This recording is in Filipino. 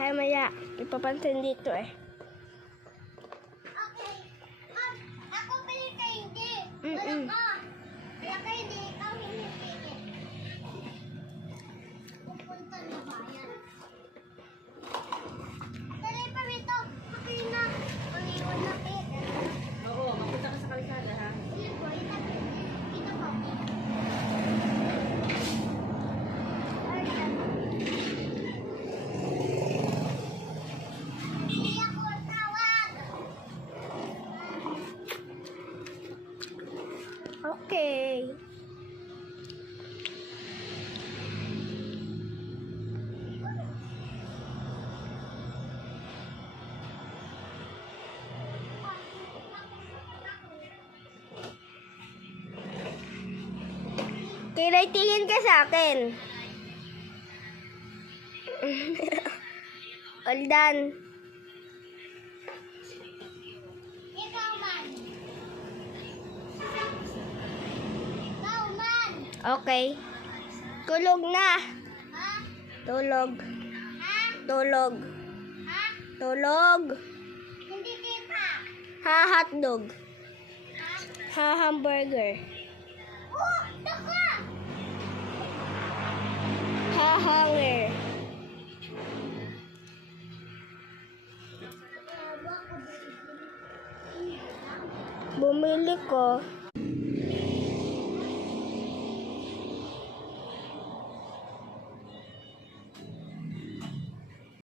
Kaya maya, ipapansin dito eh. Okay. Ako pala kayo hindi. Wala ka. Wala kayo hindi. Ikaw hindi pili. Pupunta na bayan. Dali pa rito. Ako na. Pag-iwan na pili. Oo, mapunta ka sa kalsada ha. Sige po. Ito po. Hindi ako tawag. Okay. Kilay, tingin ka sa akin. All done. Ikaw man. Ikaw man. Okay. Tulog na. Ha? Tulog. Ha? Tulog. Ha? Tulog. Hindi kita. Ha, hotdog. Ha? Ha, hamburger. Oh, taka! Ha, hanger. Bumili ko